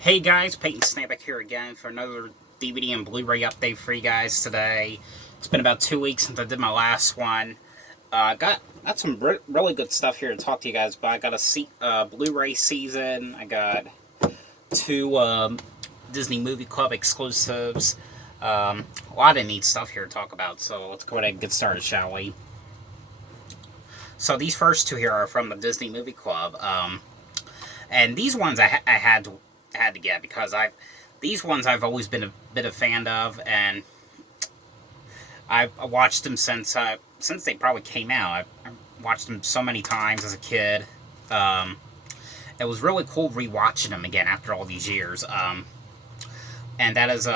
Hey guys, Peyton Snapback here again for another DVD and Blu-ray update for you guys today. It's been about 2 weeks since I did my last one. Got some really good stuff here to talk to you guys about. I got a Blu-ray season. I got two Disney Movie Club exclusives. A lot of neat stuff here to talk about. So let's go ahead and get started, shall we? So these first two here are from the Disney Movie Club. And these ones I had to get because these ones I've always been a bit of a fan of, and I've watched them since they probably came out. I watched them so many times as a kid. It was really cool rewatching them again after all these years. And that is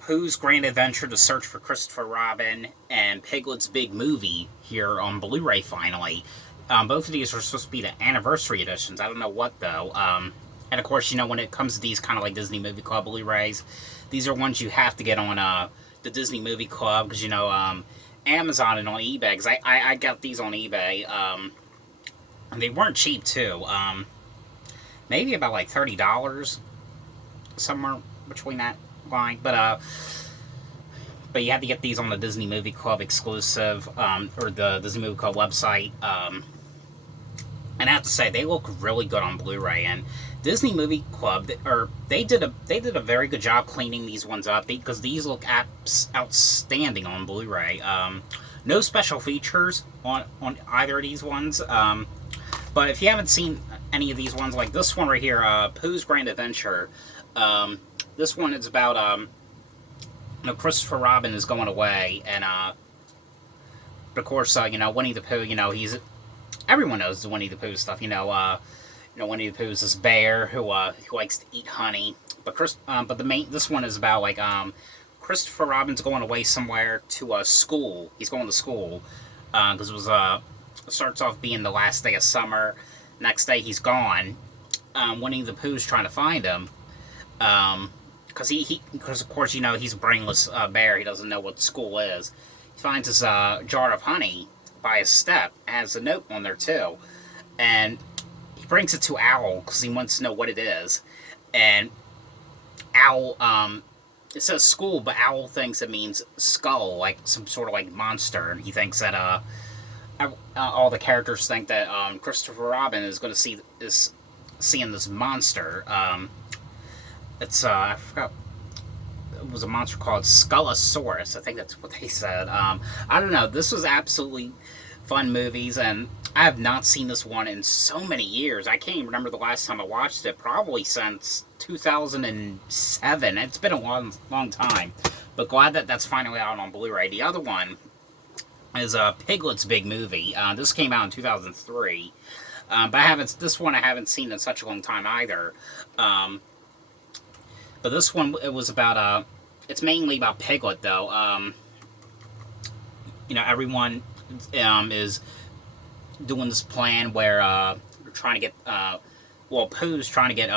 Pooh's Grand Adventure: The Search for Christopher Robin and Piglet's Big Movie here on Blu-ray finally. Both of these are supposed to be the anniversary editions. I don't know what though. And of course, you know, when it comes to these kind of like Disney Movie Club Blu-rays, these are ones you have to get on the Disney Movie Club, because, you know, Amazon and on eBay, because I got these on eBay, and they weren't cheap too. Maybe about like $30, somewhere between that line. But you have to get these on the Disney Movie Club exclusive, or the Disney Movie Club website. And I have to say, they look really good on Blu-ray, and Disney Movie Club, they did a very good job cleaning these ones up, because these look outstanding on Blu-ray. No special features on either of these ones, but if you haven't seen any of these ones, like this one right here, Pooh's Grand Adventure, this one is about you know, Christopher Robin is going away, and of course, you know, Winnie the Pooh, you know, everyone knows the Winnie the Pooh stuff, you know, Winnie the Pooh's this bear who likes to eat honey. But this one is about like Christopher Robin's going away somewhere to school. He's going to school because it starts off being the last day of summer. Next day he's gone. Winnie the Pooh's trying to find him because of course, you know, he's a brainless bear. He doesn't know what school is. He finds this jar of honey by his step. It has a note on there too, and he brings it to Owl because he wants to know what it is. And Owl, it says school, but Owl thinks it means skull, like some sort of like monster. And he thinks that all the characters think that Christopher Robin is going to seeing this monster. It's I forgot. It was a monster called Skullosaurus. I think that's what they said. I don't know. This was absolutely fun movies, and I have not seen this one in so many years. I can't even remember the last time I watched it. Probably since 2007. It's been a long time. But glad that that's finally out on Blu-ray. The other one is Piglet's Big Movie. This came out in 2003. But this one I haven't seen in such a long time either. But this one, it was about, it's mainly about Piglet, though. You know, everyone is doing this plan where they're trying to get, Pooh's trying to get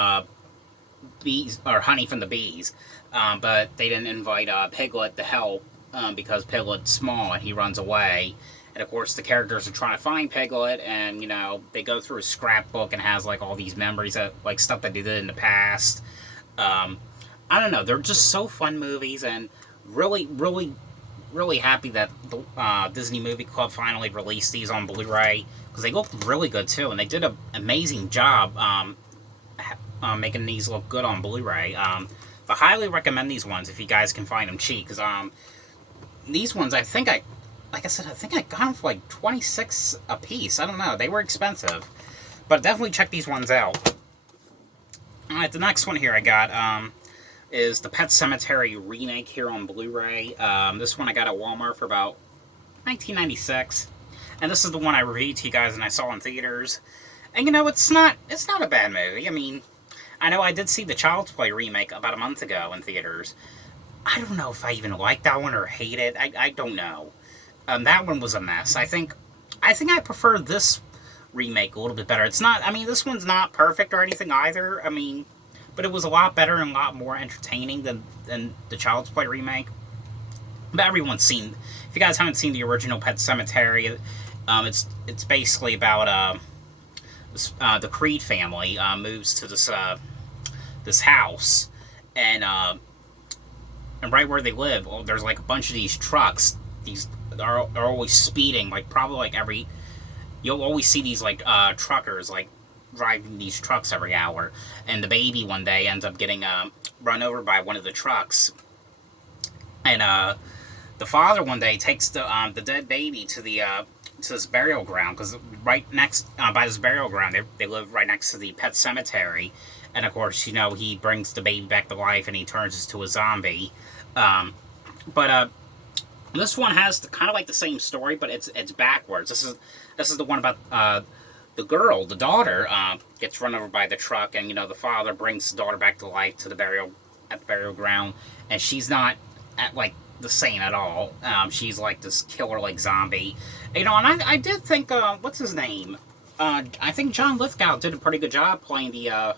bees, or honey from the bees. But they didn't invite Piglet to help because Piglet's small and he runs away. And of course, the characters are trying to find Piglet, and, you know, they go through a scrapbook and has, like, all these memories, like, stuff that they did in the past. I don't know, they're just so fun movies, and really, really, really happy that the Disney Movie Club finally released these on Blu-ray, because they look really good too, and they did an amazing job making these look good on Blu-ray. I highly recommend these ones if you guys can find them cheap, because these ones, like I said, I think I got them for like $26 a piece. I don't know, they were expensive, but definitely check these ones out. Alright, the next one here I got is the Pet Sematary remake here on Blu-ray. This one I got at Walmart for about $19.96. And this is the one I reviewed to you guys and I saw in theaters. And, you know, it's not a bad movie. I mean, I know I did see the Child's Play remake about a month ago in theaters. I don't know if I even like that one or hate it. I don't know. That one was a mess. I think I prefer this remake a little bit better. It's not, I mean, this one's not perfect or anything either. I mean, but it was a lot better and a lot more entertaining than the Child's Play remake. But everyone's seen, if you guys haven't seen the original Pet Sematary, it's basically about the Creed family moves to this this house, and right where they live, well, there's like a bunch of these trucks. These are always speeding, like probably like every. You'll always see these like truckers like driving these trucks every hour, and the baby one day ends up getting run over by one of the trucks, and the father one day takes the dead baby to this burial ground, because right next by this burial ground they live right next to the pet cemetery, and of course he brings the baby back to life and he turns into a zombie, but this one has kind of like the same story, but it's backwards. This is the one about the daughter gets run over by the truck, and the father brings the daughter back to life to the burial ground, and she's not at like the same at all. She's like this killer like zombie, and I did think what's his name? I think John Lithgow did a pretty good job playing the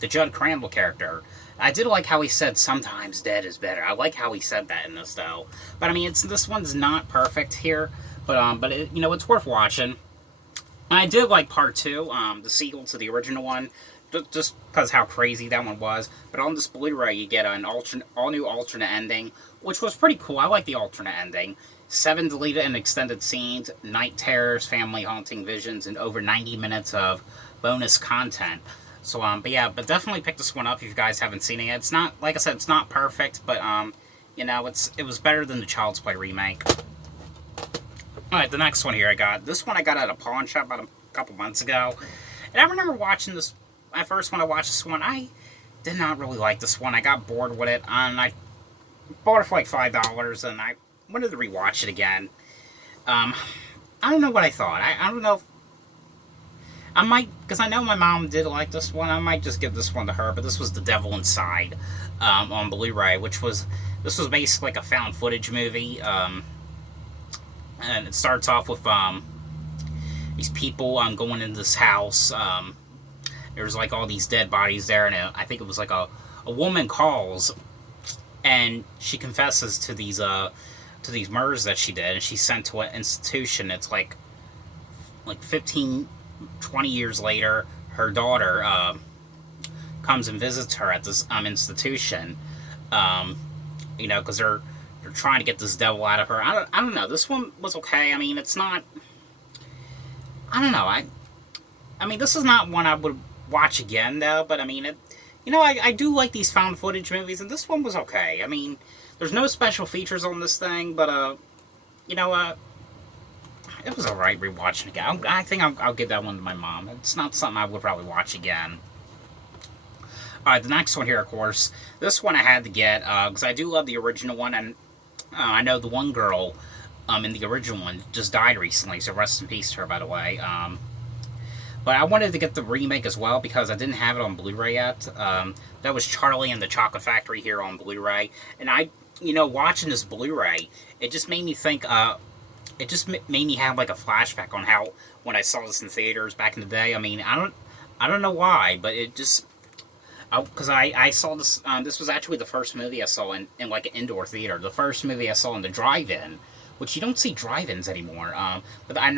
Judd Crandall character. I did like how he said sometimes dead is better. I like how he said that in this though. But I mean, this one's not perfect here, but it's worth watching. And I did like part 2, the sequel to the original one, just because how crazy that one was. But on this Blu-ray, you get an all new alternate ending, which was pretty cool. I like the alternate ending. 7 deleted and extended scenes, night terrors, family haunting visions, and over 90 minutes of bonus content. So, but definitely pick this one up if you guys haven't seen it. It's not, like I said, it's not perfect, but, it was better than the Child's Play remake. Alright, the next one here this one I got at a pawn shop about a couple months ago. And I remember watching this, at first when I watched this one, I did not really like this one. I got bored with it, and I bought it for like $5, and I wanted to rewatch it again. I don't know what I thought. I don't know if I might, because I know my mom did like this one, I might just give this one to her, but this was The Devil Inside on Blu-ray, this was basically like a found footage movie, and it starts off with these people going into this house. There's like all these dead bodies there, and I think it was like a woman calls, and she confesses to these murders that she did, and she's sent to an institution. It's like 15, 20 years later, her daughter comes and visits her at this institution, because they're trying to get this devil out of her. I don't know. This one was okay. I mean, it's not. I don't know. I mean, this is not one I would watch again though. But I mean, I do like these found footage movies, and this one was okay. I mean, there's no special features on this thing, but it was alright rewatching again. I think I'll give that one to my mom. It's not something I would probably watch again. Alright, the next one here, of course. This one I had to get, because I do love the original one, and I know the one girl in the original one just died recently, so rest in peace to her, by the way. But I wanted to get the remake as well, because I didn't have it on Blu-ray yet. That was Charlie and the Chocolate Factory here on Blu-ray. And watching this Blu-ray, it just made me think, it just made me have like a flashback on how when I saw this in theaters back in the day. I mean, I don't know why, but it just, because I saw this. This was actually the first movie I saw in like an indoor theater. The first movie I saw in the drive-in, which you don't see drive-ins anymore. But I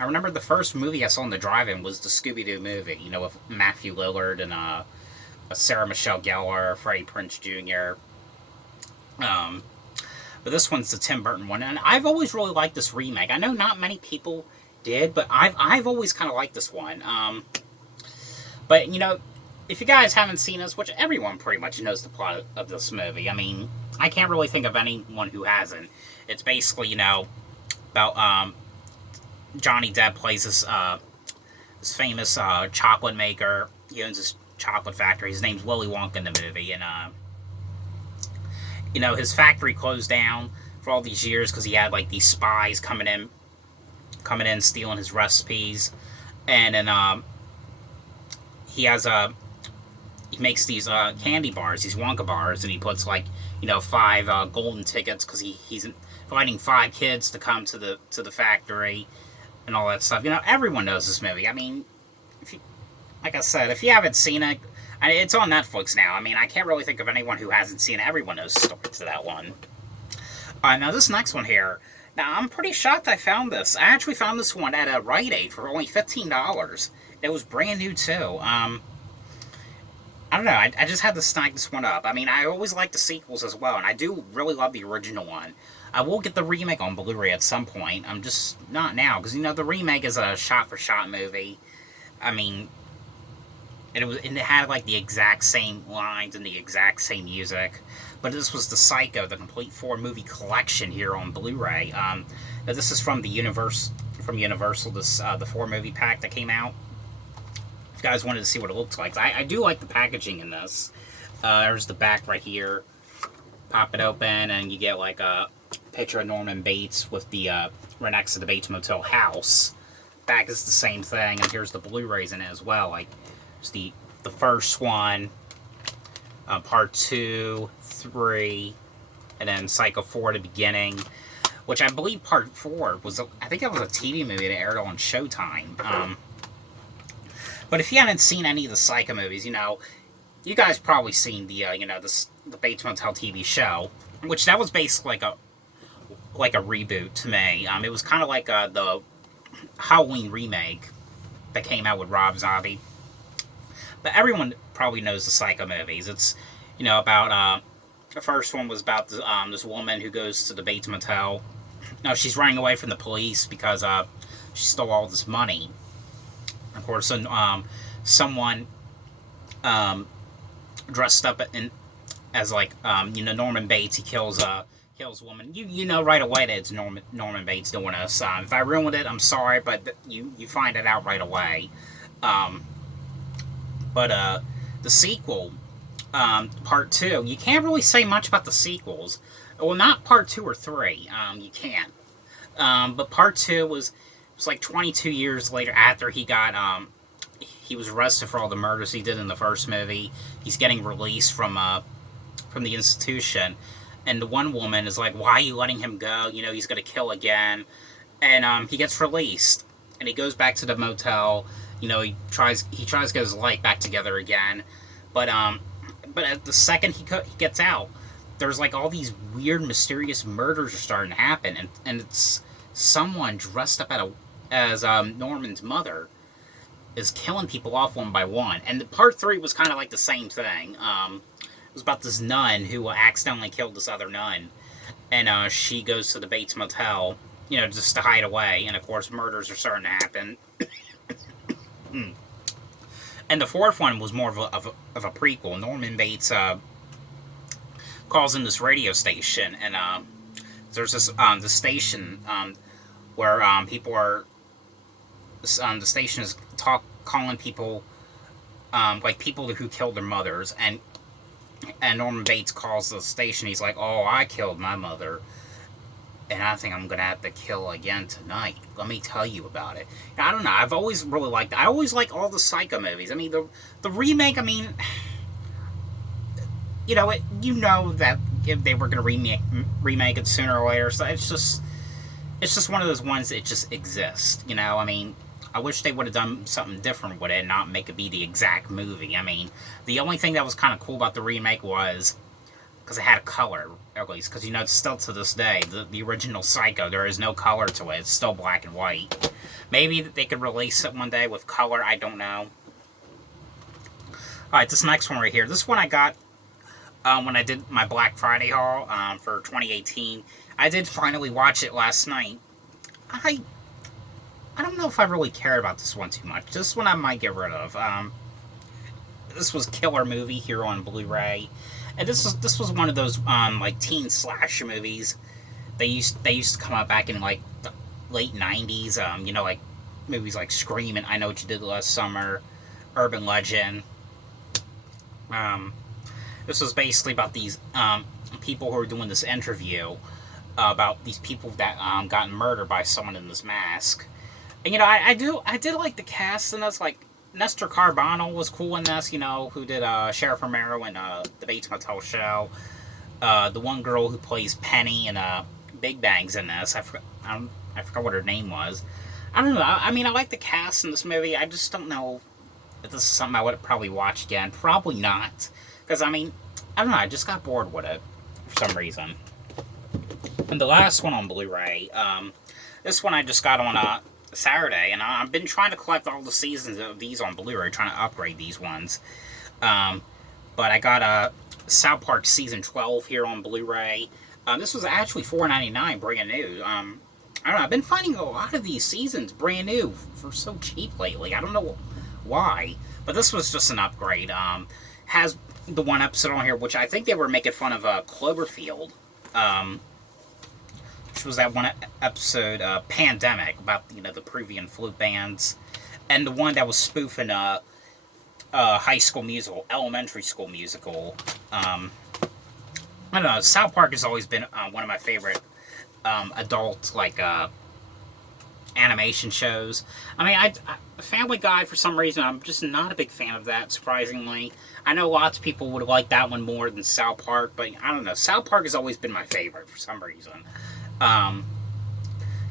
remember the first movie I saw in the drive-in was the Scooby-Doo movie. With Matthew Lillard and Sarah Michelle Gellar, Freddie Prinze Jr. But this one's the Tim Burton one, and I've always really liked this remake. I know not many people did, but I've always kind of liked this one. But if you guys haven't seen this, which everyone pretty much knows the plot of this movie, I mean, I can't really think of anyone who hasn't. It's basically about Johnny Depp plays this famous chocolate maker. He owns this chocolate factory. His name's Willy Wonka in the movie, and his factory closed down for all these years because he had like these spies coming in, stealing his recipes, and then he makes these candy bars, these Wonka bars, and he puts 5 golden tickets because he's inviting 5 kids to come to the factory and all that stuff. Everyone knows this movie. I mean, like I said, if you haven't seen it, it's on Netflix now. I mean, I can't really think of anyone who hasn't seen it. Everyone knows the story to that one. Now this next one here. Now, I'm pretty shocked I found this. I actually found this one at a Rite Aid for only $15. It was brand new, too. I don't know. I just had to snag this one up. I mean, I always like the sequels as well, and I do really love the original one. I will get the remake on Blu-ray at some point. I'm just not now because the remake is a shot-for-shot movie. I mean, and it had like the exact same lines and the exact same music. But this was the Psycho, the complete four-movie collection here on Blu-ray. Now this is from Universal. This the four-movie pack that came out. If you guys wanted to see what it looks like, I do like the packaging in this. There's the back right here. Pop it open, and you get like a picture of Norman Bates with the right next to the Bates Motel house. Back is the same thing, and here's the Blu-rays in it as well. Like, there's the first one, part 2, 3, and then Psycho 4 at the beginning. Which I believe part 4 was, I think that was a TV movie that aired on Showtime. But if you haven't seen any of the Psycho movies, you guys probably seen the the Bates Motel TV show, which that was basically like a reboot to me. It was kind of like the Halloween remake that came out with Rob Zombie. But everyone probably knows the Psycho movies. It's about the first one was about this woman who goes to the Bates Motel. She's running away from the police because she stole all this money. Of course, someone dressed up as like Norman Bates. He kills a woman. You know right away that it's Norman Bates doing this. If I ruined it, I'm sorry, but you find it out right away. But the sequel, part 2, you can't really say much about the sequels. Well, not part 2 or 3. You can't. But part 2 was like 22 years later after he was arrested for all the murders he did in the first movie. He's getting released from the institution, and the one woman is like, "Why are you letting him go? He's gonna kill again." And he gets released, and he goes back to the motel. He tries to get his life back together again, but at the second he gets out, there's like all these weird, mysterious murders are starting to happen, and it's someone dressed up as Norman's mother is killing people off one by one. And part 3 was kind of like the same thing. It was about this nun who accidentally killed this other nun, and she goes to the Bates Motel, just to hide away. And of course, murders are starting to happen. And the fourth one was more of a prequel. Norman Bates calls in this radio station, and there's this the station where people are. The station is calling people, like people who killed their mothers, and Norman Bates calls the station. He's like, "Oh, I killed my mother, and I think I'm gonna have to kill again tonight. Let me tell you about it." I don't know. I've always really liked. I always like all the Psycho movies. I mean, the remake. I mean, that if they were gonna remake it sooner or later, so it's just one of those ones that just exists. I mean, I wish they would have done something different with it and not make it be the exact movie. I mean, the only thing that was kind of cool about the remake was because it had a color, at least. Because, still to this day, the original Psycho, there is no color to it. It's still black and white. Maybe they could release it one day with color. I don't know. Alright, this next one right here. This one I got when I did my Black Friday haul for 2018. I did finally watch it last night. I don't know if I really care about this one too much. This one I might get rid of. This was Killer Movie here on Blu-ray, and this was one of those like teen slasher movies. They used to come out back in like the late '90s. Like movies like Scream and I Know What You Did Last Summer, Urban Legend. This was basically about these people who were doing this interview about these people that got murdered by someone in this mask. And I did like the cast in this. Like Nestor Carbonell was cool in this. Who did Sheriff Romero in the Bates Motel show. The one girl who plays Penny in Big Bang's in this. I forgot what her name was. I don't know. I mean, I like the cast in this movie. I just don't know if this is something I would probably watch again. Probably not, because I mean, I don't know. I just got bored with it for some reason. And the last one on Blu-ray. This one I just got on Saturday, and I've been trying to collect all the seasons of these on Blu-ray, trying to upgrade these ones. But I got South Park Season 12 here on Blu-ray. This was actually $4.99, brand new. I don't know, I've been finding a lot of these seasons brand new for so cheap lately. I don't know why. But this was just an upgrade. Has the one episode on here, which I think they were making fun of Cloverfield. Which was that one episode, Pandemic, about, you know, the Peruvian flute bands. And the one that was spoofing high school musical, elementary school musical. I don't know, South Park has always been one of my favorite adult, like, animation shows. I mean, Family Guy, for some reason, I'm just not a big fan of that, surprisingly. I know lots of people would like that one more than South Park, but I don't know. South Park has always been my favorite for some reason.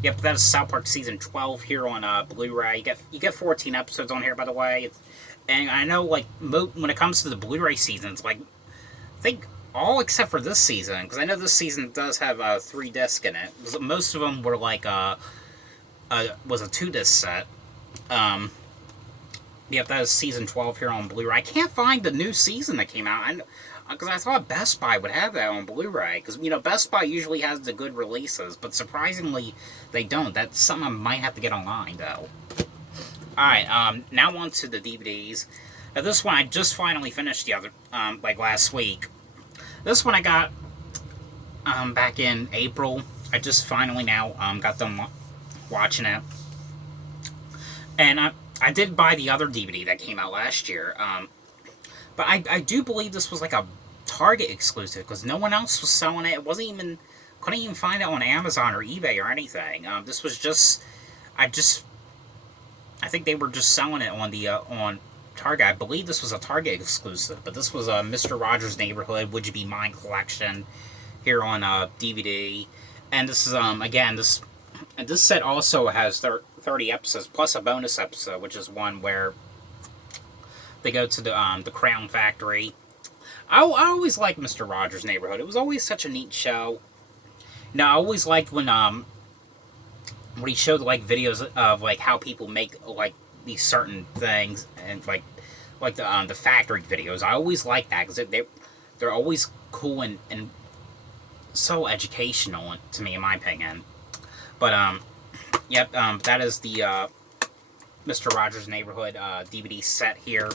Yep, that is South Park Season 12 here on Blu-ray. You get 14 episodes on here, by the way. And I know, like, when it comes to the Blu-ray seasons, like, I think all except for this season, because I know this season does have 3 discs in it. Most of them were, like, was a 2-disc set. Yep, that is Season 12 here on Blu-ray. I can't find the new season that came out. Because I thought Best Buy would have that on Blu-ray. Because, you know, Best Buy usually has the good releases. But surprisingly, they don't. That's something I might have to get online, though. Alright, now on to the DVDs. Now, this one I just finally finished the other, like last week. This one I got, back in April. I just finally now, got done watching it. And I did buy the other DVD that came out last year, but I do believe this was like a Target exclusive, because no one else was selling it. It wasn't even, couldn't even find it on Amazon or eBay or anything. This was just, I think they were just selling it on the, on Target. I believe this was a Target exclusive, but this was a Mr. Rogers' Neighborhood, Would You Be Mine collection here on, DVD. And this is, again, this set also has 30 episodes, plus a bonus episode, which is one where they go to the Crown Factory. I always liked Mr. Rogers' Neighborhood. It was always such a neat show. You know, I always liked when he showed, like, videos of, like, how people make, like, these certain things, and, like the factory videos. I always liked that, because they're always cool and so educational, to me, in my opinion. But, yep, that is the, Mr. Rogers' Neighborhood, DVD set here.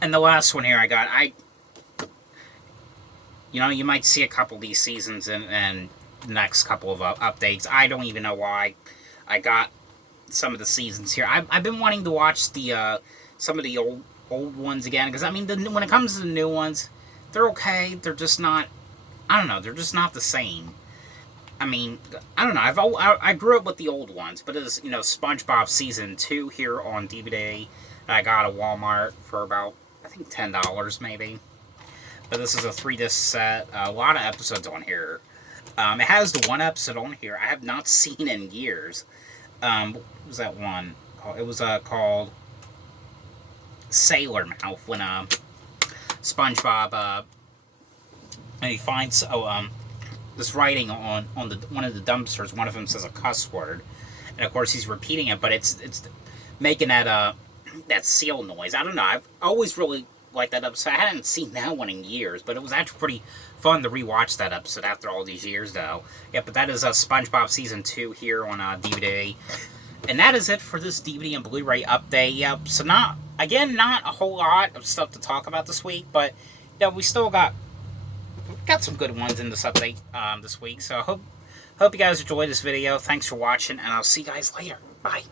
And the last one here I got, you know, you might see a couple of these seasons and the next couple of updates. I don't even know why I got some of the seasons here. I've been wanting to watch the, some of the old ones again, because, I mean, when it comes to the new ones, they're okay, they're just not, I don't know, they're just not the same. I mean, I don't know, I grew up with the old ones, but it's, you know, SpongeBob Season 2 here on DVD. I got at Walmart for about, I think, $10 maybe. But this is a 3-disc set, a lot of episodes on here. It has the one episode on here I have not seen in years. What was that one called? It was called Sailor Mouth, when SpongeBob and he finds this writing on one of the dumpsters. One of them says a cuss word, and of course he's repeating it, but it's making that seal noise. I don't know. I've always really liked that episode. I hadn't seen that one in years, but it was actually pretty fun to rewatch that episode after all these years, though. Yeah, but that is SpongeBob Season 2 here on DVD. And that is it for this DVD and Blu-ray update. Yep, so not a whole lot of stuff to talk about this week, but yeah, we still got some good ones in this update this week. So I hope you guys enjoyed this video. Thanks for watching, and I'll see you guys later. Bye.